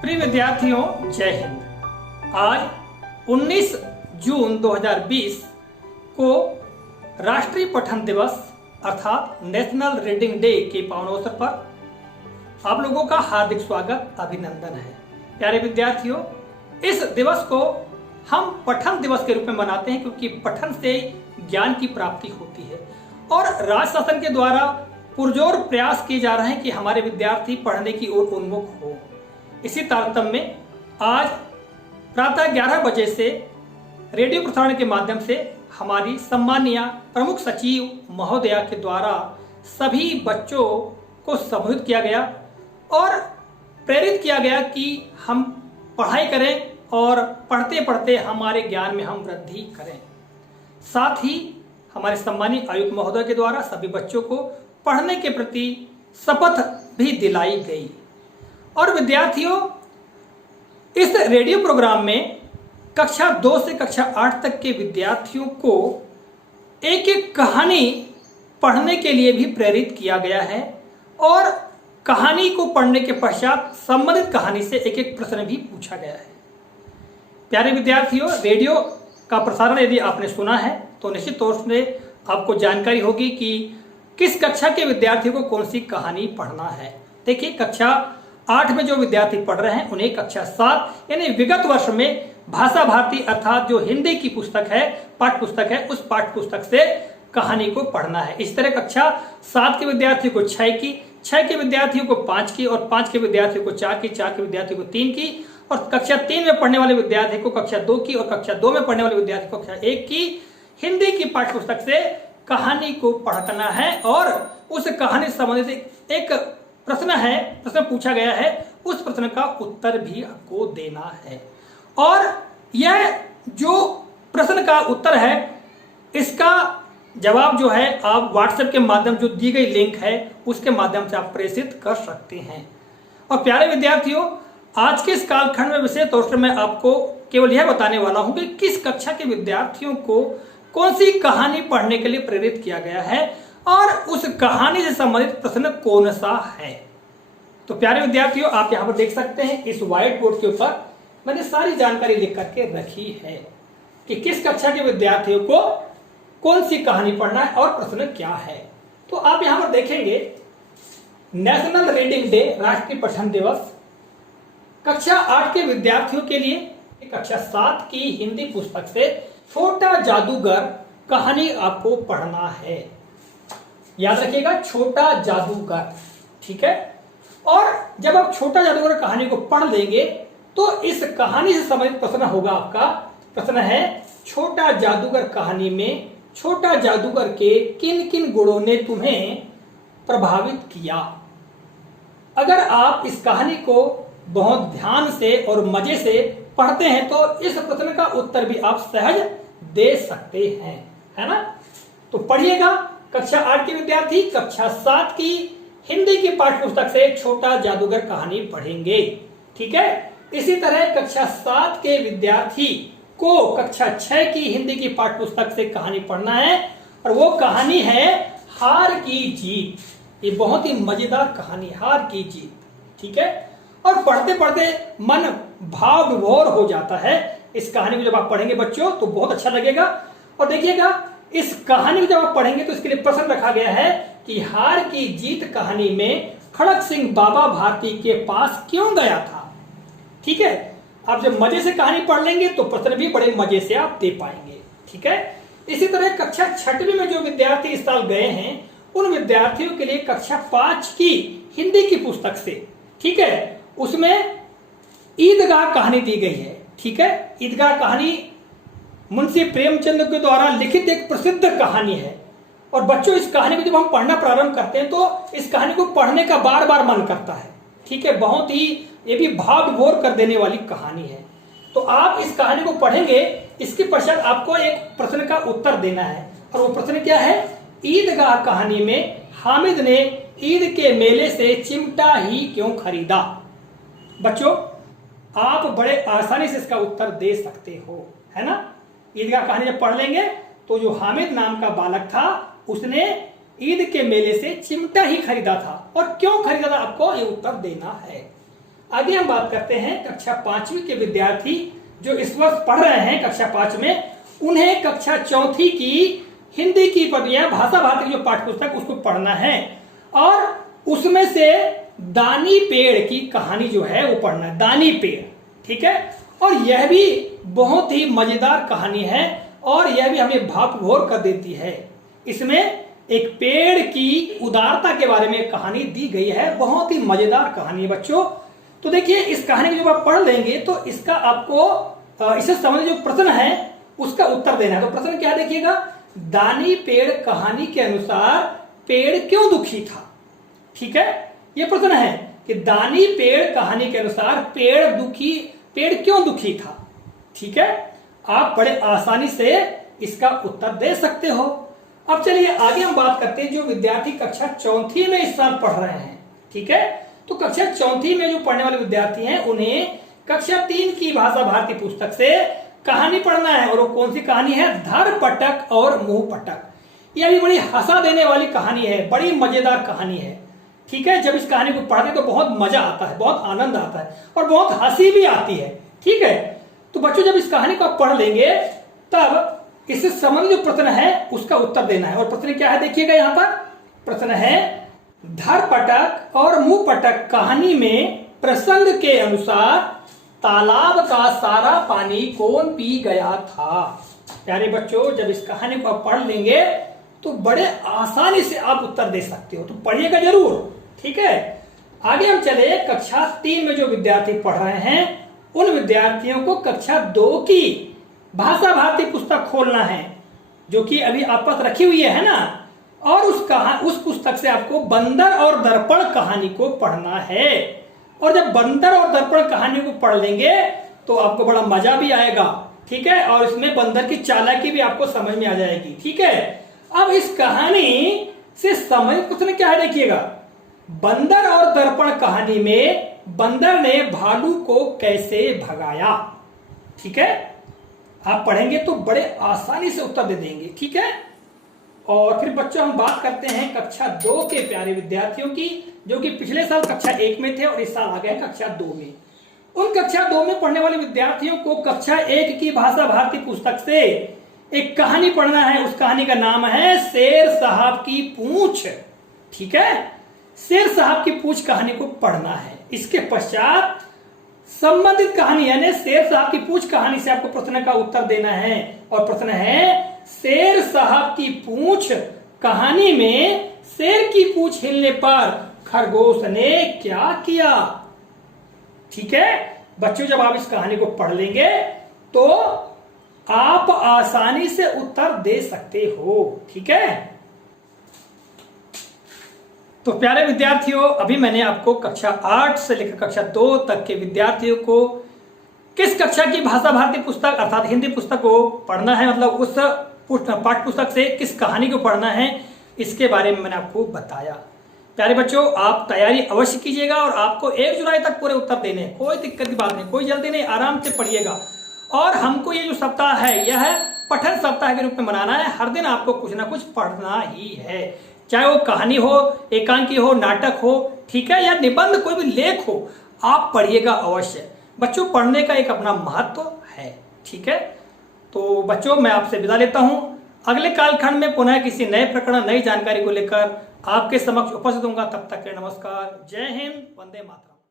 प्रिय विद्यार्थियों, जय हिंद। आज 19 जून 2020 को राष्ट्रीय पठन दिवस अर्थात नेशनल रीडिंग डे के पावन अवसर पर आप लोगों का हार्दिक स्वागत, अभिनंदन है। प्यारे विद्यार्थियों, इस दिवस को हम पठन दिवस के रूप में मनाते हैं क्योंकि पठन से ज्ञान की प्राप्ति होती है और राज्य शासन के द्वारा पुरजोर प्रयास किए जा रहे हैं कि हमारे विद्यार्थी पढ़ने की ओर उन्मुख हो। इसी तारतम्य में आज प्रातः 11 बजे से रेडियो प्रसारण के माध्यम से हमारी सम्मानीय प्रमुख सचिव महोदया के द्वारा सभी बच्चों को संबोधित किया गया और प्रेरित किया गया कि हम पढ़ाई करें और पढ़ते पढ़ते हमारे ज्ञान में हम वृद्धि करें। साथ ही हमारे सम्मानित आयुक्त महोदय के द्वारा सभी बच्चों को पढ़ने के प्रति शपथ भी दिलाई गई। और विद्यार्थियों, इस रेडियो प्रोग्राम में कक्षा 2 से कक्षा 8 तक के विद्यार्थियों को एक एक कहानी पढ़ने के लिए भी प्रेरित किया गया है और कहानी को पढ़ने के पश्चात संबंधित कहानी से एक एक प्रश्न भी पूछा गया है। प्यारे विद्यार्थियों, रेडियो का प्रसारण यदि आपने सुना है तो निश्चित तौर से आपको जानकारी होगी कि किस कक्षा के विद्यार्थियों को कौन सी कहानी पढ़ना है। देखिए, कक्षा 8 में जो विद्यार्थी पढ़ रहे हैं उन्हें कक्षा 7 यानी विगत वर्ष में भाषा भारती अर्थात जो हिंदी की पुस्तक है, पाठ्य पुस्तक है, उस पाठ्य पुस्तक से कहानी को पढ़ना है। इस तरह कक्षा 7 के विद्यार्थियों को 6 की, 6 के विद्यार्थियों को 5 की और 5 के विद्यार्थियों को 4 की, 4 के विद्यार्थियों को 3 की और कक्षा 3 में पढ़ने वाले विद्यार्थी को कक्षा 2 की और कक्षा 2 में पढ़ने वाले विद्यार्थी को कक्षा 1 की हिंदी की पाठ्य पुस्तक से कहानी को पढ़ना है और उस कहानी से संबंधित एक प्रश्न पूछा गया है, उस प्रश्न का उत्तर भी आपको देना है। और यह जो प्रश्न का उत्तर है, इसका जवाब जो है आप व्हाट्सएप के माध्यम जो दी गई लिंक है उसके माध्यम से आप प्रेषित कर सकते हैं। और प्यारे विद्यार्थियों, आज के इस कालखंड में विशेष तौर से मैं आपको केवल यह बताने वाला हूं कि किस कक्षा के विद्यार्थियों को कौन सी कहानी पढ़ने के लिए प्रेरित किया गया है और उस कहानी से संबंधित प्रश्न कौन सा है। तो प्यारे विद्यार्थियों, आप यहाँ पर देख सकते हैं इस व्हाइट बोर्ड के ऊपर मैंने सारी जानकारी लिख करके रखी है कि किस कक्षा के विद्यार्थियों को कौन सी कहानी पढ़ना है और प्रश्न क्या है। तो आप यहाँ पर देखेंगे नेशनल रीडिंग डे, राष्ट्रीय पठन दिवस, कक्षा 8 के विद्यार्थियों के लिए कक्षा 7 की हिंदी पुस्तक से छोटा जादूगर कहानी आपको पढ़ना है। याद रखिएगा, छोटा जादूगर, ठीक है। और जब आप छोटा जादूगर कहानी को पढ़ लेंगे तो इस कहानी से संबंधित प्रश्न होगा आपका। प्रश्न है, छोटा जादूगर कहानी में छोटा जादूगर के किन किन गुणों ने तुम्हें प्रभावित किया। अगर आप इस कहानी को बहुत ध्यान से और मजे से पढ़ते हैं तो इस प्रश्न का उत्तर भी आप सहज दे सकते हैं, है ना। तो पढ़िएगा, कक्षा 8 के विद्यार्थी कक्षा 7 की हिंदी की पाठ्य पुस्तक से छोटा जादूगर कहानी पढ़ेंगे, ठीक है। इसी तरह कक्षा 7 के विद्यार्थी को कक्षा 6 की हिंदी की पाठ्य पुस्तक से कहानी पढ़ना है और वो कहानी है हार की जीत। ये बहुत ही मजेदार कहानी, हार की जीत, ठीक है। और पढ़ते पढ़ते मन भाव विभोर हो जाता है। इस कहानी को जब आप पढ़ेंगे बच्चों तो बहुत अच्छा लगेगा। और देखिएगा, इस कहानी को जब आप पढ़ेंगे तो इसके लिए प्रश्न रखा गया है कि हार की जीत कहानी में खड़क सिंह बाबा भारती के पास क्यों गया था, ठीक है। आप जब मजे से कहानी पढ़ लेंगे तो प्रश्न भी बड़े मजे से आप दे पाएंगे, ठीक है। इसी तरह कक्षा 6वीं में जो विद्यार्थी इस साल गए हैं उन विद्यार्थियों के लिए कक्षा 5 की हिंदी की पुस्तक से, ठीक है, उसमें ईदगाह कहानी दी गई है, ठीक है। ईदगाह कहानी मुंशी प्रेमचंद के द्वारा लिखित एक प्रसिद्ध कहानी है और बच्चों, इस कहानी को जब हम पढ़ना प्रारंभ करते हैं तो इस कहानी को पढ़ने का बार बार मन करता है, ठीक है। बहुत ही ये भी भाव विभोर कर देने वाली कहानी है। तो आप इस कहानी को पढ़ेंगे, इसके पश्चात आपको एक प्रश्न का उत्तर देना है और वो प्रश्न क्या है, ईदगाह कहानी में हामिद ने ईद के मेले से चिमटा ही क्यों खरीदा। बच्चों, आप बड़े आसानी से इसका उत्तर दे सकते हो, है ना। ईदगाह कहानी जब पढ़ लेंगे तो जो हामिद नाम का बालक था उसने ईद के मेले से चिमटा ही खरीदा था, और क्यों खरीदा था आपको ये उत्तर देना है। आगे हम बात करते हैं कक्षा 5वीं के विद्यार्थी जो इस वर्ष पढ़ रहे हैं कक्षा 5 में, उन्हें कक्षा 4 की हिंदी की पढ़िया भाषा भारती जो पाठ्य पुस्तक उसको पढ़ना है, और उसमें से दानी पेड़ की कहानी जो है वो पढ़ना है, दानी पेड़, ठीक है। और यह भी बहुत ही मजेदार कहानी है, और यह भी हमें भावविभोर कर देती है। इसमें एक पेड़ की उदारता के बारे में कहानी दी गई है, बहुत ही मजेदार कहानी है बच्चों। तो देखिए इस कहानी को जब आप पढ़ लेंगे तो इसका आपको इसे समझ जो प्रश्न है उसका उत्तर देना है। तो प्रश्न क्या देखिएगा, दानी पेड़ कहानी के अनुसार पेड़ क्यों दुखी था, ठीक है। यह प्रश्न है कि दानी पेड़ कहानी के अनुसार पेड़ क्यों दुखी था, ठीक है। आप बड़े आसानी से इसका उत्तर दे सकते हो। अब चलिए आगे हम बात करते हैं जो विद्यार्थी कक्षा 4 में इस साल पढ़ रहे हैं, ठीक है। तो कक्षा 4 में जो पढ़ने वाले विद्यार्थी हैं उन्हें कक्षा 3 की भाषा भारती पुस्तक से कहानी पढ़ना है, और वो कौन सी कहानी है, धरपटक और मुंहपटक। यह भी बड़ी हंसा देने वाली कहानी है, बड़ी मजेदार कहानी है, ठीक है। जब इस कहानी को पढ़ते तो बहुत मजा आता है, बहुत आनंद आता है और बहुत हंसी भी आती है, ठीक है। तो बच्चों जब इस कहानी को आप पढ़ लेंगे तब इससे संबंधित जो प्रश्न है उसका उत्तर देना है। और प्रश्न क्या है देखिएगा, यहाँ पर प्रश्न है धरपटक और मुंहपटक कहानी में प्रसंग के अनुसार तालाब का सारा पानी कौन पी गया था। प्यारे बच्चों जब इस कहानी को आप पढ़ लेंगे तो बड़े आसानी से आप उत्तर दे सकते हो, तो पढ़िएगा जरूर, ठीक है। आगे हम चले कक्षा 3 में जो विद्यार्थी पढ़ रहे हैं उन विद्यार्थियों को कक्षा 2 की भाषा भारती पुस्तक खोलना है, जो कि अभी आप पास रखी हुई है ना, और उस पुस्तक से आपको बंदर और दर्पण कहानी को पढ़ना है। और जब बंदर और दर्पण कहानी को पढ़ लेंगे तो आपको बड़ा मजा भी आएगा, ठीक है, और इसमें बंदर की चालाकी भी आपको समझ में आ जाएगी, ठीक है। अब इस कहानी से समझ प्रश्न क्या है देखिएगा, बंदर और दर्पण कहानी में बंदर ने भालू को कैसे भगाया, ठीक है। आप पढ़ेंगे तो बड़े आसानी से उत्तर दे देंगे, ठीक है। और फिर बच्चों हम बात करते हैं कक्षा 2 के प्यारे विद्यार्थियों की, जो कि पिछले साल कक्षा 1 में थे और इस साल आ गए कक्षा 2 में। उन कक्षा 2 में पढ़ने वाले विद्यार्थियों को कक्षा 1 की भाषा भारती पुस्तक से एक कहानी पढ़ना है। उस कहानी का नाम है शेर साहब की पूंछ, ठीक है। शेर साहब की पूंछ कहानी को पढ़ना है। इसके पश्चात संबंधित कहानी यानी शेर साहब की पूंछ कहानी से आपको प्रश्न का उत्तर देना है, और प्रश्न है शेर साहब की पूंछ कहानी में शेर की पूंछ हिलने पर खरगोश ने क्या किया, ठीक है। बच्चों जब आप इस कहानी को पढ़ लेंगे तो आप आसानी से उत्तर दे सकते हो, ठीक है। तो प्यारे विद्यार्थियों अभी मैंने आपको कक्षा 8 से लेकर कक्षा 2 तक के विद्यार्थियों को किस कक्षा की भाषा भारती पुस्तक अर्थात हिंदी पुस्तक को पढ़ना है, मतलब उस पाठ्य पुस्तक से किस कहानी को पढ़ना है, इसके बारे में मैंने आपको बताया। प्यारे बच्चों आप तैयारी अवश्य कीजिएगा, और आपको 1 जुलाई तक पूरे उत्तर देने हैं, कोई दिक्कत की बात नहीं, कोई जल्दी नहीं, आराम से पढ़िएगा। और हमको ये जो सप्ताह है यह पठन सप्ताह के रूप में मनाना है। हर दिन आपको कुछ ना कुछ पढ़ना ही है, चाहे वो कहानी हो, एकांकी हो, नाटक हो, ठीक है, या निबंध कोई भी लेख हो, आप पढ़िएगा अवश्य। बच्चों पढ़ने का एक अपना महत्व है, ठीक है। तो बच्चों मैं आपसे विदा लेता हूं। अगले कालखंड में पुनः किसी नए प्रकरण नई जानकारी को लेकर आपके समक्ष उपस्थित होऊंगा। तब तक के नमस्कार, जय हिंद, वंदे मातरम।